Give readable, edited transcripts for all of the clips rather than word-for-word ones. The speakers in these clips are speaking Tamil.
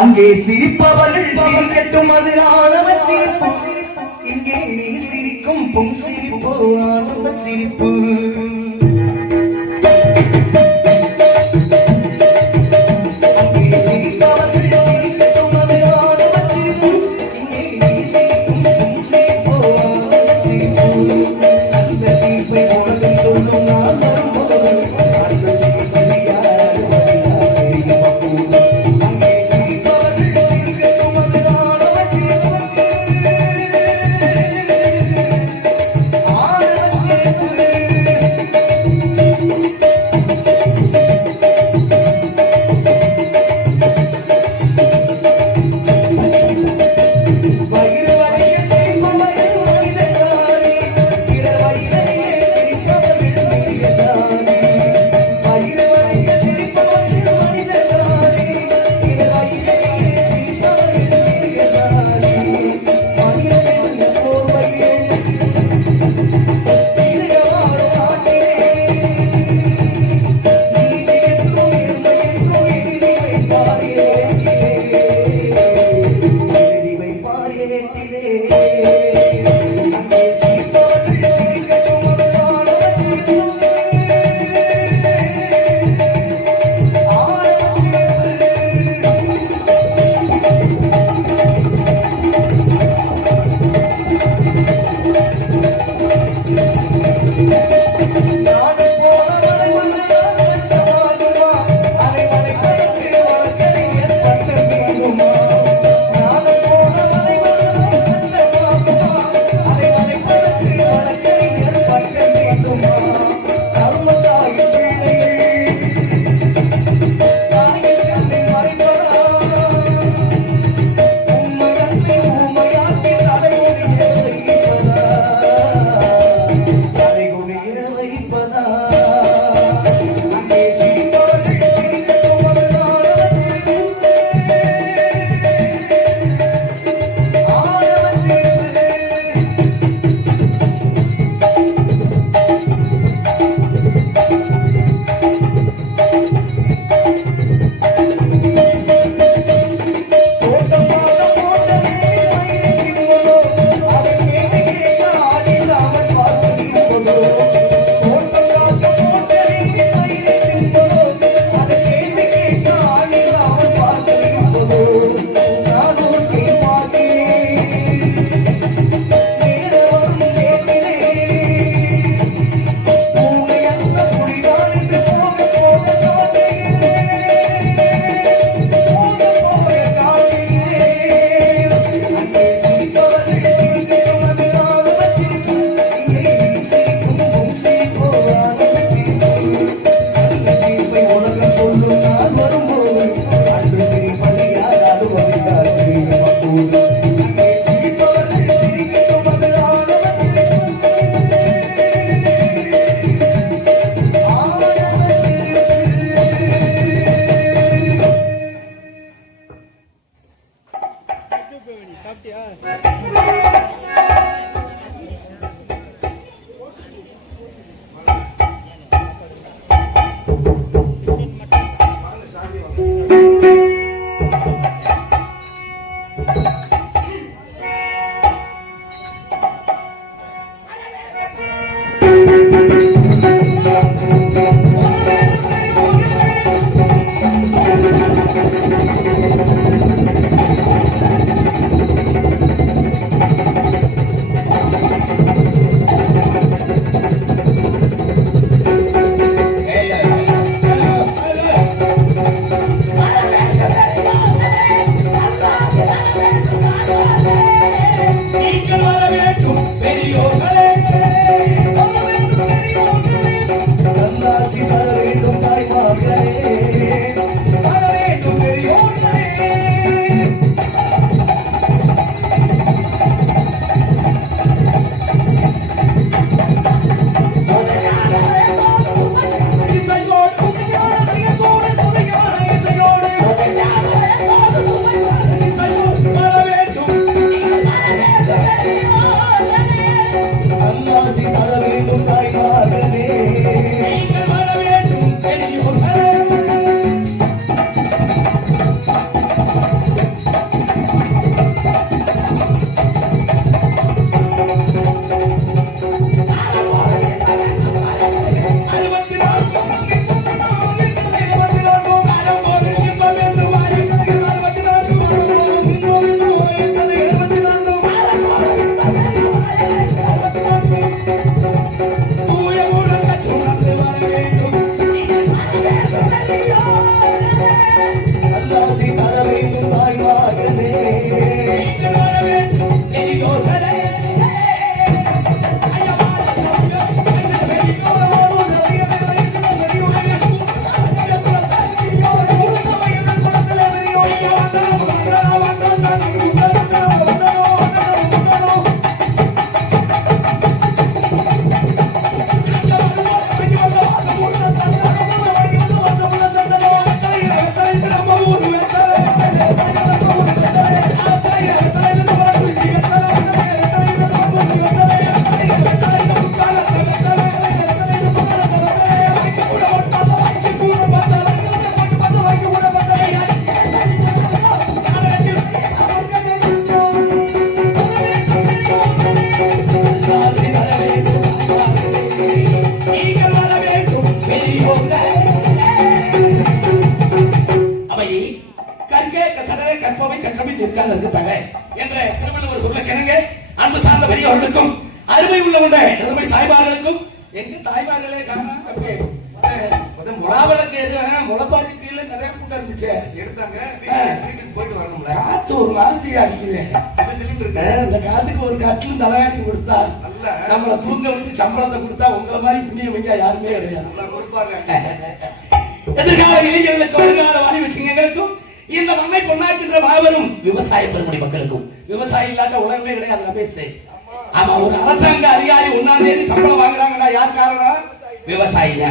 அங்கே சிரிப்பவர்கள் சிரிக்கட்டும், அது ஆனந்த சிரிப்பு. இங்கே நீ சிரிக்கும் பும் சிரிப்பு ஆனந்த சிரிப்பு. பெரியவர்களுக்கும் அருமை உள்ளவங்க அருமை தாய்மார்களுக்கும் எங்க தாய்மார்களே முலாவலுக்கு எது முளைப்பாரி கீழே நிறைய கூட்டம் இருந்துச்சு எடுத்தாங்க வீட்டுக்கு போயிட்டு வரணும்ல காத்து ஒரு மாதிரி அடிக்குது இந்த காத்துக்கு ஒரு கட்டிலும் தலையாட்டி கொடுத்தா நம்மளை தூங்க வச்சு சம்பளத்தை கொடுத்தா உங்களை மாதிரி புண்ணிய வைங்க யாருமே கிடையாது. எதிர்கால இளைஞர்களுக்கு வருங்கால வாலிப சிங்கங்களுக்கும் இந்த மண்ணை பொன்னாக்கின்ற மாபெரும் விவசாய பெருமடி மக்களுக்கும் விவசாயம் இல்லாத உலகமே கிடையாது ரமேஷ். ஆமா, ஒரு அரசாங்க அதிகாரி 1ஆம் தேதி சம்பளம் வாங்குறாங்கன்னா யார் காரணம்? விவசாயிங்க.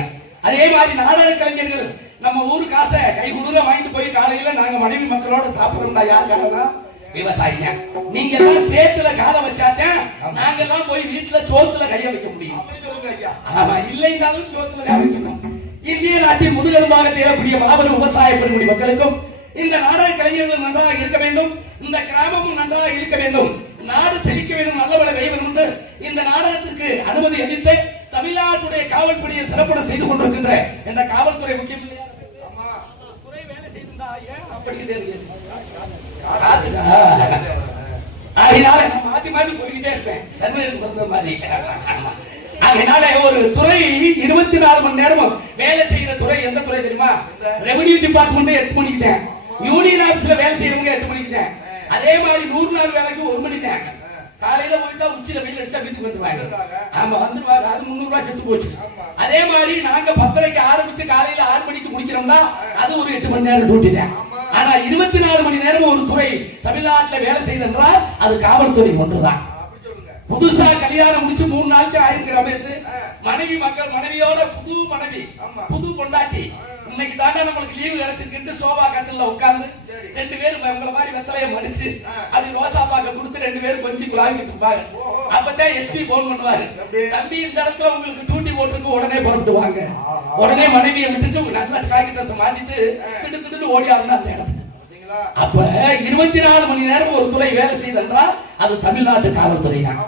அதே மாதிரி நாடக கலைஞர்கள் நம்ம ஊரு காசை கை குடுற வாங்கிட்டு போய் காலையில நாங்க மனைவி மக்களோட சாப்பிடுறோம்னா யார் காரணம்? விவசாயிங்க. நீங்க எல்லாம் சேத்துல காலை வச்சாதான் நாங்க எல்லாம் போய் வீட்டுல சோத்துல கைய வைக்க முடியும். ஆமா, இல்லைனாலும் சோத்துல கை வைக்கணும். இந்திய நாட்டின் முதுகெலும்பாக தேரக்கூடிய மாபெரும் விவசாய பெருங்குடி மக்களுக்கும் இந்த நாடக கலைஞர்கள் நன்றாக இருக்க வேண்டும், இந்த கிராமமும் நன்றாக இருக்க வேண்டும், நாடு செழிக்க வேண்டும், நல்லவளை வைவன் உண்டு. இந்த நாடகத்திற்கு அனுமதி அளித்து தமிழ்நாட்டுடைய காவல்பணியை சிறப்புட செய்து கொண்டிருக்கின்ற இந்த காவல்துறை முக்கியம் துறை வேலை செய்திருந்தா மாத்தி மாத்தி போய்கிட்டே இருப்பேன் சர்வதேச மாதிரி. அதனால ஒரு துறை 24 மணி நேரமும் வேலை செய்யற துறை எந்த துறை தெரியுமா? ரெவன்யூ டிபார்ட்மெண்ட் 8 மணிக்கு தான், யூனியன் ஆபீஸ்ல வேலை செய்யறவங்க 8 மணிக்கு தான், அதே மாதிரி 100 நாள் வேலைக்கு 1 மணி தான். காலையில போயிட்டா உச்சில வெயில் அடிச்சா வீட்டுக்கு வந்துருவாங்க. ஆமா வந்துருவாங்க, அது 300 ரூபாய் செத்து போச்சு. அதே மாதிரி நாங்க 10:30க்கு ஆரம்பிச்சு காலையில 6 மணிக்கு முடிக்கிறோம்னா அது ஒரு 8 மணி நேரம் டியூட்டி தான். ஆனா 24 மணி நேரம் ஒரு துறை தமிழ்நாட்டுல வேலை செய்தென்றால் அது காவல்துறை ஒன்றுதான். புதுசா கல்யாணம் முடிச்சு 3 நாளுக்கு ஆயிருக்கு ரமேஷ். மனைவி மக்கள் மனைவியோட புது மனைவி புது பொண்டாட்டி இன்னைக்கு தாண்டா நம்மளுக்கு லீவு கிடைச்சிருக்கு. சோபா கட்டில உட்கார்ந்து 2 பேரும் உங்களை மாதிரி வெத்தலையை மடிச்சு அது ரோசாப்பா 2 பேரும் கொஞ்சம் குழாவிட்டு இருப்பாங்க. அப்பதான் எஸ்பி போன் பண்ணுவாரு, தம்பி இந்த இடத்துல உங்களுக்கு டியூட்டி போட்டுருக்கு, உடனே புறப்பட்டு வாங்க. உடனே மனைவியை விட்டுட்டு நல்ல காய்கறி ட்ரெஸ் மாட்டிட்டு திட்டு ஓடி ஆகணும் அந்த இடத்துக்கு. அப்ப 24 மணி நேரம் ஒரு துறை வேலை செய்தென்றால் அது தமிழ்நாட்டு காவல்துறை தான்.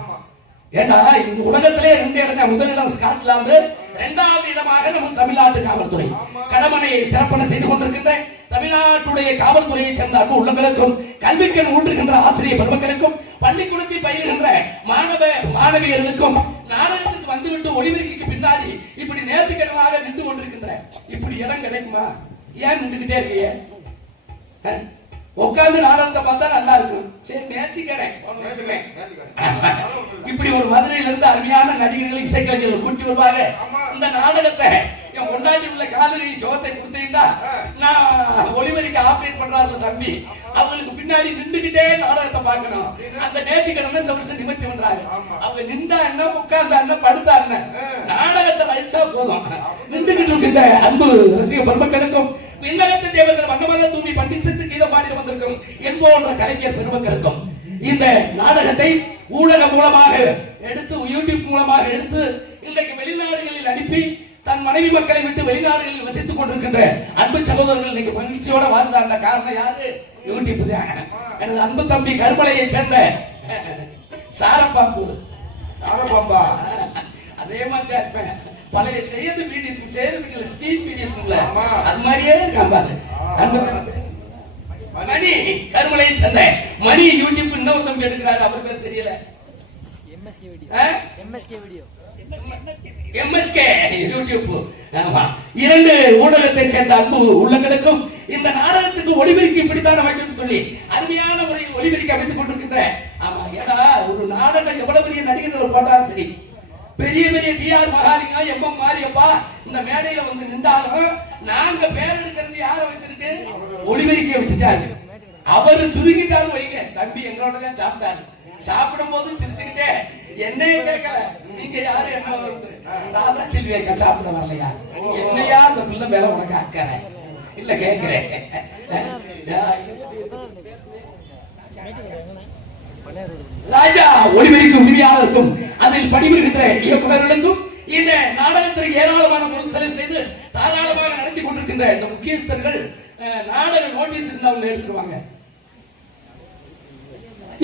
ஏன்னா இந்த உலகத்திலே 2 இடம், முதலிடம் ஸ்காட்லாந்து, 2வது இடமாக நம்ம தமிழ்நாட்டு காவல்துறை கடமனையை சிறப்பன செய்து கொண்டிருக்கின்ற தமிழ்நாட்டுடைய காவல்துறையை சேர்ந்த அன்பு உள்ளங்களுக்கும், கல்விக்கண் ஊற்றுகின்ற ஆசிரியர் பெருமக்களுக்கும், பள்ளிக்கூடத்தில் பயிலுகின்ற மாணவியர்களுக்கும், நாடகத்துக்கு வந்துவிட்டு ஒளிபெருக்கிக்கு பின்னாடி இப்படி நேர்த்திக்கடனாக நின்று கொண்டிருக்கின்ற இப்படி இடம் கிடைக்குமா? ஏன் நின்றுகிட்டே இருக்கீங்க? உட்கார்ந்து நாடகத்தை பார்த்தா நல்லா இருக்கும். சரி, நேர்த்தி கடை இப்படி ஒரு மதுரையில இருந்து அருமையான நடிகர்கள், இசைக்கலைஞர்கள் கூட்டி வருவாங்க. இந்த நாடகத்தை என் கொண்டாடி உள்ள காலரி சோகத்தை கொடுத்தீங்கன்னா நான் ஒளிபெருக்க ஆபரேட் பண்றாரு தம்பி, அவங்களுக்கு பின்னாடி நின்றுகிட்டே நாடகத்தை பார்க்கணும். அந்த நேர்த்தி கடனை இந்த வருஷம் நிமித்தி பண்றாங்க. அவங்க நின்றா என்ன, உட்கார்ந்தா என்ன, படுத்தா என்ன, நாடகத்தை அழிச்சா போதும். நின்றுகிட்டு இருக்கின்ற அன்பு ரசிக பெருமக்களுக்கும், விண்ணகத்த தேவர்கள் வண்ணமல்ல தூவி பண்டிசத்து கீத பாடி வந்திருக்கும் என்போன்ற கலைஞர் பெருமக்களுக்கும் இந்த நாடகத்தை ஊடகம் மூலமாக எடுத்து, யூடியூப் மூலமாக எடுத்து இன்றைக்கு வெளிநாடுகளில் அனுப்பி தன் மனைவி மக்களை விட்டு வெளிநாடுகளில் வசித்துக் கொண்டிருக்கின்ற அன்பு சகோதரர்கள் இன்னைக்கு மகிழ்ச்சியோட வாழ்ந்தாங்க. காரணம் யாரு? யூடியூப் தான். எனது அன்பு தம்பி கருமலையை சேர்ந்த சாரப்பாம்பு, அதே மாதிரி தான் இருப்பேன். பழைய செய்து வீடியோ ஸ்டீம் வீடியோ அது மாதிரியே இருக்கான். மணி கருமலையை சேர்ந்த மணி யூடியூப் இன்னொரு தம்பி எடுக்கிறாரு, அவர் பேர் தெரியல. MSK YouTube. ஆமா, 2 ஊடகத்தை சேர்ந்த அன்பு உள்ளங்களுக்கும் இந்த நாடகத்துக்கு ஒளிபெருக்கி இப்படித்தான் அமைக்கணும்னு சொல்லி அருமையான முறையில் ஒளிபெருக்கி அமைத்துக் கொண்டிருக்கின்ற. ஆமா, ஏன்னா ஒரு நாடகம் எவ்வளவு பெரிய நடிகர்கள் போட்டாலும் சரி, பெரிய பெரிய டிஆர் மகாலிங்க, எம்எம் மாரியப்பா இந்த மேடையில வந்து நின்றாலும் நாங்க பேர் எடுக்கிறது யார வச்சிருக்கு? ஒளிபெருக்கிய வச்சுட்டாரு. அவரு சுருங்கிட்டாலும் வைங்க, தம்பி எங்களோட தான் சாப்பிட்டாரு. சாப்பிடும் போது சிரிச்சுக்கிட்டே என்னைய கேட்கல, நீங்க யாரு என்ன ராதா செல்வியக்கா சாப்பிட வரலையா, என்னையா அந்த பிள்ளை மேல உனக்கு அக்கறை இல்ல கேட்கிறேன். ராஜா ஒளிபெருக்கும் உரிமையாளருக்கும் அதில் பணிபுரிகின்ற இயக்குநர்களுக்கும் இந்த நாடகத்திற்கு ஏராளமான பொருள் செலவு செய்து தாராளமாக நடத்தி கொண்டிருக்கின்ற இந்த முக்கியஸ்தர்கள் நாடக நோட்டீஸ் இருந்தாலும் எடுத்துருவாங்க.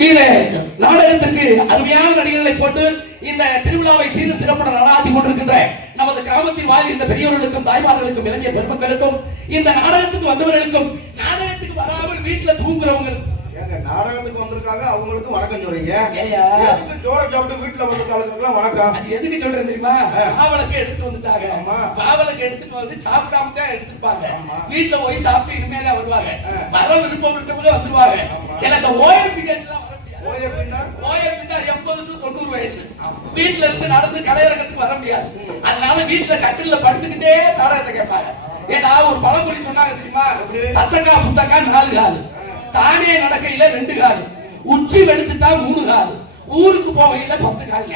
இந்த நாடகத்திற்கு அருமையான நடிகர்களை போட்டு இந்த திருவிழாவை சீர சிறப்புடன் நடாத்தி கொண்டிருக்கின்ற நமது கிராமத்தில் வாழ்கின்ற பெரியவர்களுக்கும், தாய்மார்களுக்கும், இளைஞர் பெருமக்களுக்கும், இந்த நாடகத்துக்கு வந்தவர்களுக்கும், நாடகத்துக்கு வராமல் வீட்டுல தூங்குறவங்களுக்கும், நாடகத்துக்கு வந்திருக்காங்க அவங்களுக்கு வணக்கம் சொல்றீங்க. சோற சாப்பிட்டு வீட்டுல வந்திருக்காங்க வணக்கம். அது எதுக்கு சொல்றேன் தெரியுமா? மாவளுக்கு எடுத்துட்டு வந்துட்டாங்க. மாவளுக்கு எடுத்துட்டு வந்து சாப்பிடாம தான் எடுத்துப்பாங்க. வீட்டுல போய் சாப்பிட்டு இனிமேல வருவாங்க. வர விருப்பம் வந்துருவாங்க. சில இந்த ஓஎம்பிஎஸ் எல்லாம் வர முடியாது. ஓஎம்பினா 80 to 90 வயசு வீட்டுல இருந்து நடந்து கலையரங்கத்துக்கு வர முடியாது. அதனால வீட்டுல கட்டில படுத்துக்கிட்டே நாடகத்தை கேட்பாங்க. ஏன்னா ஒரு பழமொழி சொன்னாங்க தெரியுமா? தத்தக்கா புத்தக்கா 4 காலு, தானே நடக்கையில 2 காலு, உச்சி வெளுத்துட்டா 3 காலு, ஊருக்கு போகையில 10 கால்.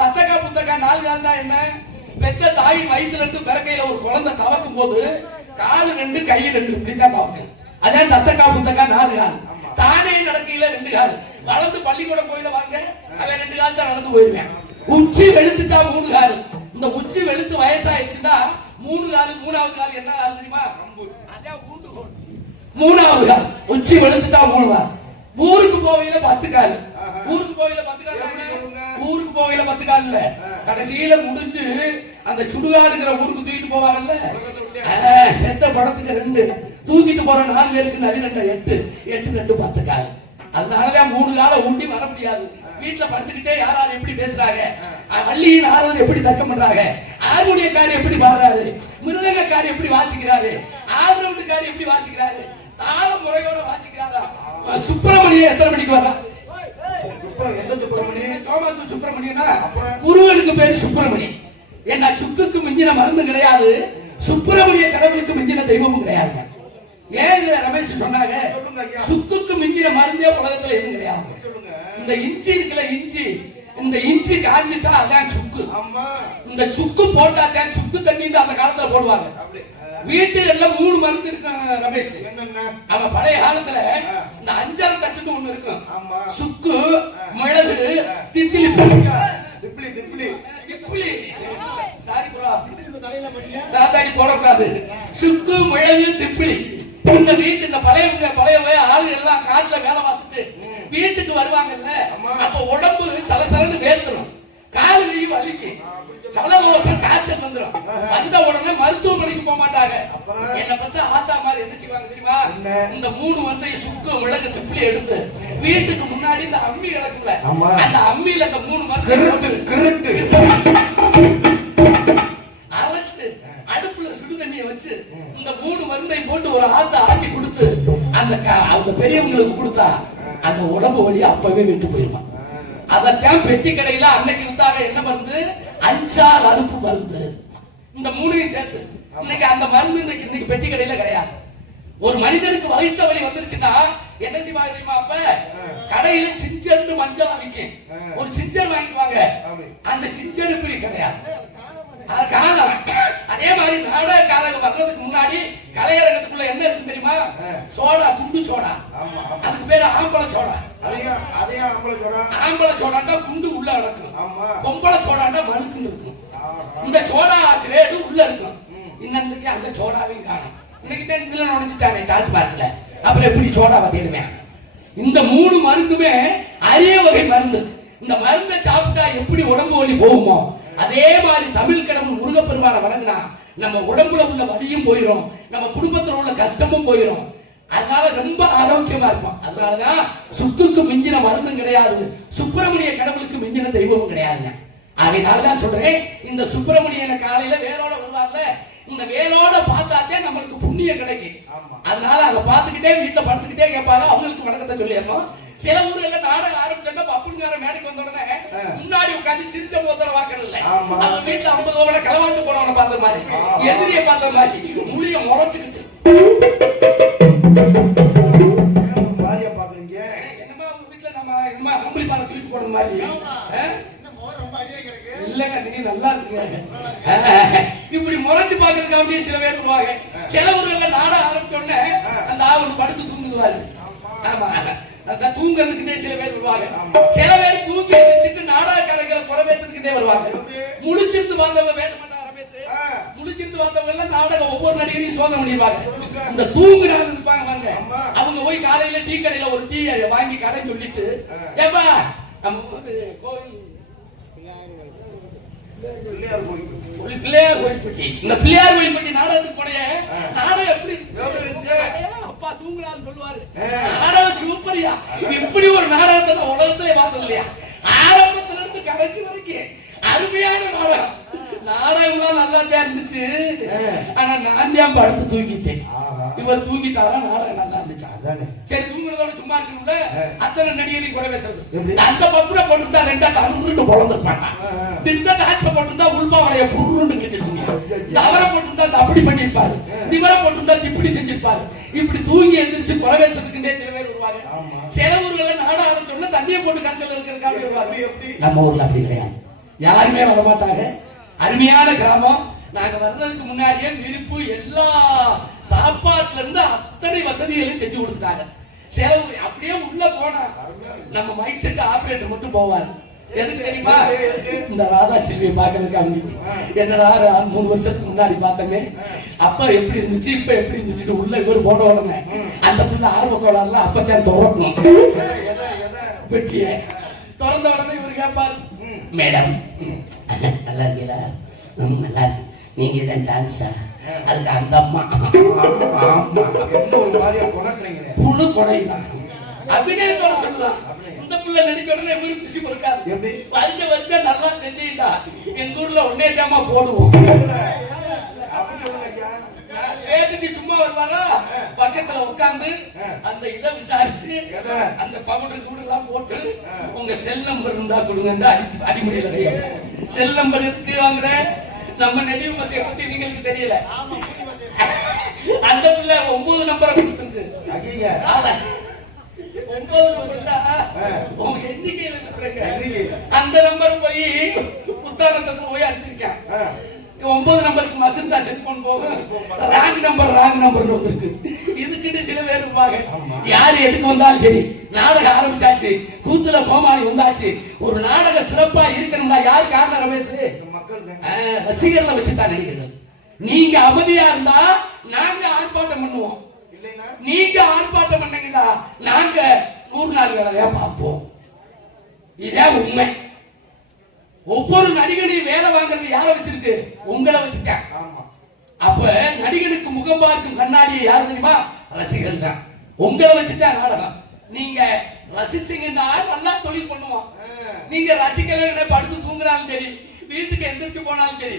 தத்தக்கா புத்தக்கா 4 கால் தான் என்ன? பெத்த தாயின் வயிற்றுல இருந்து பிறக்கையில ஒரு குழந்தை தவக்கும் போது காலு 2 கை 2 இப்படித்தான் தவக்கு. அதான் தத்தக்கா புத்தக்கா 4 கால். தானே நடக்கையில 2 கால். வளர்ந்து பள்ளிக்கூடம் போயில வாங்க, அவன் 2 கால் தான் நடந்து போயிருவேன். உச்சி வெளுத்துட்டா 3 கால். இந்த உச்சி வெளுத்து வயசாயிடுச்சுன்னா 3 கால், 3வது கால் என்ன கால் தெரியுமா? அதான் ஊண்டுகோல். 3வது கால் உச்சி வெளுத்துட்டா 3 கால். ஊருக்கு போகையில 10 கால். ஊருக்கு போகையில 10 கால். ஊருக்கு போகையில 10 கால் இல்ல, கடைசியில முடிஞ்சு அந்த சுடுகாடுங்கிற ஊருக்கு தூக்கிட்டு போவாங்கல்ல, செத்த படத்துக்கு 2 தூக்கிட்டு போற 4 பேருக்கு அது 2 8 8 2 10 கால். அதனாலதான் 3 கால உண்டி வர முடியாது. வீட்டுல படுத்துக்கிட்டே யாராரு எப்படி பேசுறாங்க, வள்ளியின் ஆர்வம் எப்படி தக்கம் பண்றாங்க, ஆர்வனியக்காரி எப்படி பாடுறாரு, மிருதங்கக்காரி எப்படி வாசிக்கிறாரு, ஆர்வக்காரி எப்படி வாசிக்கிறாரு, தாள முறையோட வாசிக்கிறாரா. சுப்பிரமணியன் எத்தனை மணிக்கு வர்றா? சுப்பிரமணியனா முருகனுக்கு பேரு சுப்பிரமணி. ஏன்னா சுக்குக்கு மிஞ்சின மருந்து கிடையாது, சுப்பிரமணிய கடவுளுக்கு மிஞ்சின தெய்வமும் கிடையாது. ஏன் ரமேஷ் சொன்னாங்க? சுக்குக்கு மிஞ்சின மருந்தே உலகத்துல எதுவும் கிடையாது. இந்த இஞ்சி இருக்குல்ல, இஞ்சி, இந்த இஞ்சி காஞ்சிட்டா அதான் சுக்கு. இந்த சுக்கு போட்டா தான் சுக்கு தண்ணி அந்த காலத்துல போடுவாங்க. வீட்டுல எல்லாம் 3 மருந்து இருக்கும் ரமேஷ். அவன் பழைய காலத்துல இந்த 5 தட்டுன்னு ஒண்ணு இருக்கும். சுக்கு, இருக்குல்ல அப்ப உடம்பு சலசலன்னு வேர்த்தணும், காலு கை வலிக்கும், ஜலதோஷம் காய்ச்சல் வந்துடும். வந்த உடனே மருத்துவமனைக்கு போக மாட்டாங்க. என்ன பத்தி ஆத்தா மாதிரி என்ன செய்வாங்க தெரியுமா? இந்த 3 வந்து சுக்கு மிளகு திப்பிலி எடுத்து வீட்டுக்கு முன்னாடி இந்த அம்மி கிடக்குல, அந்த அம்மியில இந்த 3 மருந்து அரைச்சு அடுப்புல சுடு தண்ணியை வச்சு இந்த 3 மருந்தை போட்டு ஒரு ஆத்தா ஆக்கி கொடுத்து அந்த பெரியவங்களுக்கு கொடுத்தா அந்த உடம்பு வலி அப்பவே விட்டு போயிருமா. அதத்தான் பெட்டி கடையில அன்னைக்கு வித்தாங்க. என்ன மருந்து? அஞ்சால் அறுப்பு மருந்து. இந்த 3ஐயும் சேர்த்து இன்னைக்கு அந்த மருந்து இன்னைக்கு பெட்டி கடையில கிடையாது. ஒரு மனிதனுக்கு வயிற்று வலி வந்துருச்சுன்னா என்ன செய்வாங்க தெரியுமா? அப்ப கடையில சிஞ்சர்னு மஞ்சள் விற்கும், ஒரு சிஞ்சர் வாங்கிக்குவாங்க. அந்த சிஞ்சர் இப்படி கிடையாது, அதே மாதிரி நாடகக்காரங்க வர்றதுக்கு முன்னாடி கலையரங்கத்துக்குள்ள என்ன இருக்கு தெரியுமா? சோடா, குண்டு சோடா. அதுக்கு பேரு ஆம்பளை சோடா. ஆம்பளை சோடாண்டா குண்டு உள்ள நடக்கும், பொம்பளை சோடாண்டா மணுக்குன்னு இருக்கும். இந்த சோடா கிரேடு உள்ள இருக்கும். இன்னைக்கு அந்த சோடாவையும் காணும். இன்னைக்கு தான் இதுல நுழைஞ்சிட்டானே டாஸ்மார்க்ல, அப்புறம் எப்படி சோடாவை தேடுவேன்? இந்த 3 மருந்துமே அரிய வகை மருந்து. இந்த மருந்தை சாப்பிட்டா எப்படி உடம்பு வலி போகுமோ அதே மாதிரி தமிழ் கடவுள் முருகப்பெருமானை வணங்கினா நம்ம உடம்புல உள்ள வலியும் போயிடும், நம்ம குடும்பத்துல உள்ள கஷ்டமும் போயிடும். அதனால ரொம்ப ஆரோக்கியமா இருப்போம். அதனாலதான் சுக்குக்கு மிஞ்சின மருந்தும் கிடையாது, சுப்பிரமணிய கடவுளுக்கு மிஞ்சின தெய்வமும் கிடையாதுங்க. அதனாலதான் சொல்றேன், இந்த சுப்பிரமணியனை காலையில வேலோட வருவார்ல, இந்த வேலோட பார்த்தாத்தே நம்மளுக்கு புண்ணியம் கிடைக்கும். அதனால அதை பார்த்துக்கிட்டே வீட்டுல படுத்துக்கிட்டே கேட்பாங்க, அவங்களுக்கு வணக்கத்தை சொல்லிடணும். சில ஊர்ல நாடகம் ஆரம்பிச்சா பப்புன்கார மேடைக்கு வந்த உடனே முன்னாடி உட்காந்து சிரிச்ச போத்தல வாக்குறது இல்ல, அவங்க வீட்டுல 50 களவாண்டு போனவனை பார்த்த மாதிரி, எதிரியை பார்த்த மாதிரி முடிய முறைச்சுக்கிட்டு என்னமா உங்க வீட்டுல நம்ம என்னமா கம்பளி பாறை தூக்கி போடுற மாதிரி இல்லங்க, நீங்க நல்லா இருக்கீங்க. இப்படி முறைச்சு பாக்குறதுக்கு சில பேர் வருவாங்க. சில ஊர்ல நாடகம் ஆரம்பிச்ச உடனே அந்த ஆவணம் படுத்து தூங்குவாரு. ஆமா, அந்த தூங்குறதுக்குன்னே சில பேர் வருவாங்க. சில பேர் தூங்கி எழுந்திரிச்சிட்டு நாடகக்காரங்களை குறைவேற்றதுக்குன்னே வருவாங்க. முழிச்சிருந்து வந்தவங்க வேத மாட்டாங்க, முழிச்சிருந்து வந்தவங்க எல்லாம் நாடகம் ஒவ்வொரு நடிகரையும் சோதனை பண்ணிடுவாங்க. இந்த தூங்குறாங்க இருப்பாங்க வாங்க, அவங்க போய் காலையில டீ கடையில ஒரு டீ வாங்கி கடை சொல்லிட்டு, ஏப்பா நம்ம வந்து கோவில் பிள்ளையார் கோயில்பட்டி, இந்த பிள்ளையார் கோயில்பட்டி நாடகத்துக்கு போனே நாடகம் எப்படி அப்பா தூங்குறான்னு சொல்லுவாரு. நாடகம் சூப்பரியா, இப்படி ஒரு நாடகத்தை நான் உலகத்திலே பார்த்தது இல்லையா. ஆரம்பத்துல இருந்து கடைசி வரைக்கும் அருமையான நாடகம். நாடகம் தான் நல்லா தான் இருந்துச்சு, ஆனா நான் தான் படுத்து தூங்கிட்டேன். இவர் தூங்கிட்டாரா, நாடகம் நல்லா இருந்துச்சு. சரி, தூங்குறதோட சும்மா இருக்கணும்ல, அத்தனை நடிகரையும் குறை பேசுறது. அந்த பப்புரை போட்டுருந்தா 2 கருண்டு பொழந்துருப்பாங்க, இந்த டான்ஸ போட்டுருந்தா உள்பாவளைய புருண்டு கிழிச்சிருக்கீங்க, தவற போட்டுருந்தா அப்படி பண்ணிருப்பாரு, திவர போட்டுருந்தா இப்படி செஞ்சிருப்பாரு. இப்படி தூங்கி எந்திரிச்சு குறை பேசுறதுக்குன்னே சில பேர் வருவாங்க. சில ஊர்ல நாடகம் சொன்னா தண்ணியை போட்டு கரைச்சல் இருக்கிறதுக்காக வருவாங்க. நம்ம ஊர்ல அப்படி கிடையாது, யாருமே வரமாட்டாங்க. அருமையான கிராமம். நாங்க வர்றதுக்கு முன்னாடியே விருப்பு எல்லா சாப்பாட்டுல இருந்து அத்தனை வசதிகளையும் செஞ்சு கொடுத்துட்டாங்க. செலவு அப்படியே உள்ள போனா நம்ம மைக் செட் ஆபரேட்டர் மட்டும் போவாரு. எதுக்கு தெரியுமா? இந்த ராதா செல்வியை பாக்குறதுக்கு. என்னடா 3 வருஷத்துக்கு முன்னாடி பார்த்தமே, அப்ப எப்படி இருந்துச்சு இப்ப எப்படி இருந்துச்சு உள்ள இவர் போன உடனே அந்த பிள்ளை ஆர்வத்தோட அப்பத்தான் திறக்கணும் பெட்டிய திறந்த உடனே இவர் கேட்பாரு, மேடம் நல்லா இருக்கீங்களா? நல்லா இருக்கு. நீங்க தான் டான்ஸா? அதுக்கு அந்த அம்மா புழு கொடைதான் அபிநயத்தோட சொல்லலாம். இந்த பிள்ளை நடிக்க உடனே இவரு குஷி பொறுக்காது. வருஷ நல்லா செஞ்சீங்கடா, எங்க ஊர்ல ஒன்னே ஜாமா போடுவோம் கேட்டுட்டு சும்மா வருவாரா, பக்கத்துல உட்கார்ந்து அந்த இதை விசாரிச்சு அந்த பவுடர் கூட எல்லாம் போட்டு உங்க செல் நம்பர் இருந்தா கொடுங்க அடிமுடியில கைய. செல் நம்பர் இருக்கு வாங்குற நம்ம நெடிவு மசையை பத்தி நீங்களுக்கு தெரியல. அந்த பிள்ளை 9 நம்பரை கொடுத்துருக்கு. 9 நம்பர் தான் உங்க எண்ணிக்கையில அந்த நம்பர் போய் புத்தகத்துல போய் அடிச்சிருக்கேன். 9 நம்பருக்கு மசந்தா செல்போன் போகும், ராங் நம்பர் வந்திருக்கு. இதுக்கிட்ட சில பேர் இருப்பாங்க, யாரு எதுக்கு வந்தாலும் சரி நாடகம் ஆரம்பிச்சாச்சு, கூத்துல கோமாளி வந்தாச்சு, ஒரு நாடக சிறப்பா இருக்கணும்னா யாரு காரணம்? ரமேஷ் ரசிகர்களை வச்சுதான் நடிகர்கள். நீங்க அமைதியா இருந்தா நாங்க ஆர்ப்பாட்டம் பண்ணுவோம், நீங்க ஆர்ப்பாட்டம் பண்ணீங்களா நாங்க 100 நாள் வேலையா பார்ப்போம். இதான் உண்மை. ஒவ்வொரு நடிகனையும் வேலை வாங்குறது யார வச்சிருக்கு? உங்களை வச்சுட்டேன். அப்ப நடிகனுக்கு முகம் பார்க்கும் கண்ணாடியை யாரு தெரியுமா? ரசிகர்கள் தான். உங்களை வச்சுட்டா நாடகம். நீங்க ரசிச்சீங்கன்னா நல்லா தொழில் பண்ணுவோம். நீங்க ரசிக்கல படுத்து தூங்குறாலும் சரி, வீட்டுக்கு எந்திரிச்சு போனாலும் சரி.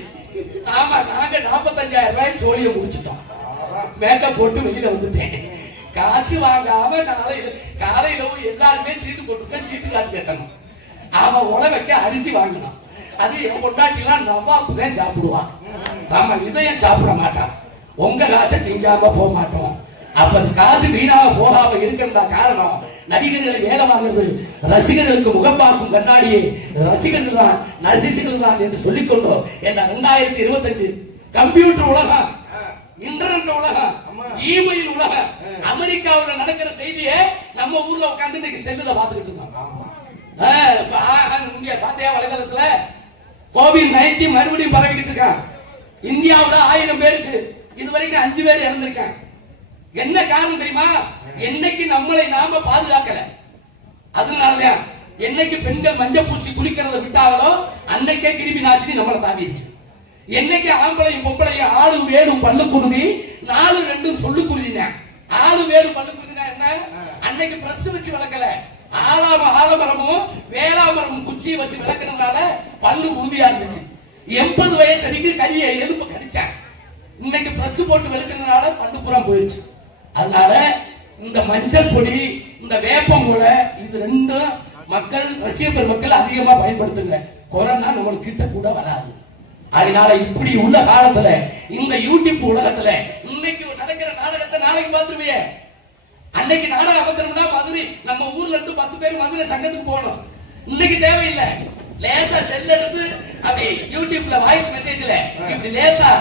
ஆமா, நாங்க 45,000 ரூபாய் ஜோலியை முடிச்சுட்டோம். மேக்கப் போட்டு வெளியில வந்துட்டேன். காசு வாங்காம காலையில எல்லாருமே சீட்டு போட்டுக்க, சீட்டு காசு கேட்கணும். அவன் உழ வைக்க அரிசி வாங்கணும். அது என் பொண்டாட்டிலாம் நவாப்பு தான் சாப்பிடுவான். ஆமா, இதையும் சாப்பிட மாட்டான். உங்க காசை திங்காம போக மாட்டோம். அப்ப காசு வீணாக போகாம இருக்கிறதா காரணம். நடிகர்களை வேலை வாங்குறது ரசிகர்களுக்கு முகம் பார்க்கும் கண்ணாடியே ரசிகர்கள் தான், ரசிகர்கள் தான் என்று சொல்லிக்கொண்டோம். என்ற 2025 கம்ப்யூட்டர் உலகம், இன்டர்நெட் உலகம், இமெயில் உலகம், அமெரிக்காவில் நடக்கிற செய்தியை நம்ம ஊர்ல உட்கார்ந்து இன்னைக்கு செல்லுல பாத்துக்கிட்டு இருக்கோம். பாத்தியா வலைதளத்துல கோவிட்-19 மறுபடியும் பரவிக்கிட்டு இருக்கான். இந்தியாவுல 1000 பேருக்கு இதுவரைக்கும் 5 பேர் இறந்திருக்காங்க. என்ன காரணம் தெரியுமா? என்னைக்கு நம்மளை நாம பாதுகாக்கல, அதனாலதான் என்னைக்கு பெண்கள் மஞ்சள் பூசி குளிக்கிறத விட்டாங்களோ அன்னைக்கே கிருமி நாசினி நம்மளை தாக்கிடுச்சு. என்னைக்கு ஆம்பளையும் பொம்பளையும் ஆளு வேடும் பல்லு குருதி 4-2 சொல்லு குருதினா, ஆளு வேடும் பல்லு குருதினா என்ன? அன்னைக்கு பிரஸ் வச்சு வளர்க்கல, ஆலமரமும் வேளாமரமும் குச்சியை வச்சு விளக்குறதுனால பல்லு உறுதியா இருந்துச்சு. 80 வயசு வரைக்கும் கையை எலும்பு கடிச்சாங்க. இன்னைக்கு பிரஸ் போட்டு விளக்குறதுனால பல்லு புறம் போயிடுச்சு. அதனால இந்த மஞ்சள் பொடி, இந்த வேப்பங்குல, இது ரெண்டும் மக்கள் ரசிகர் மக்கள் அதிகமா பயன்படுத்துங்க. கொரோனா நம்மளுக்கு கிட்ட கூட வராது. அதனால இப்படி உள்ள காலத்துல இந்த யூடியூப் உலகத்துல இன்னைக்கு நடக்கிற நாடகத்தை நாளைக்கு பார்த்துருவிய. அன்னைக்கு நாடகம் அமைக்கிறோம்னா மதுரை, நம்ம ஊர்ல இருந்து 10 பேர் மதுரை சங்கத்துக்கு போகணும். இன்னைக்கு தேவையில்லை. லேசா செல் எடுத்து அப்படி யூடியூப்ல வாய்ஸ் மெசேஜ்ல இப்படி லேசா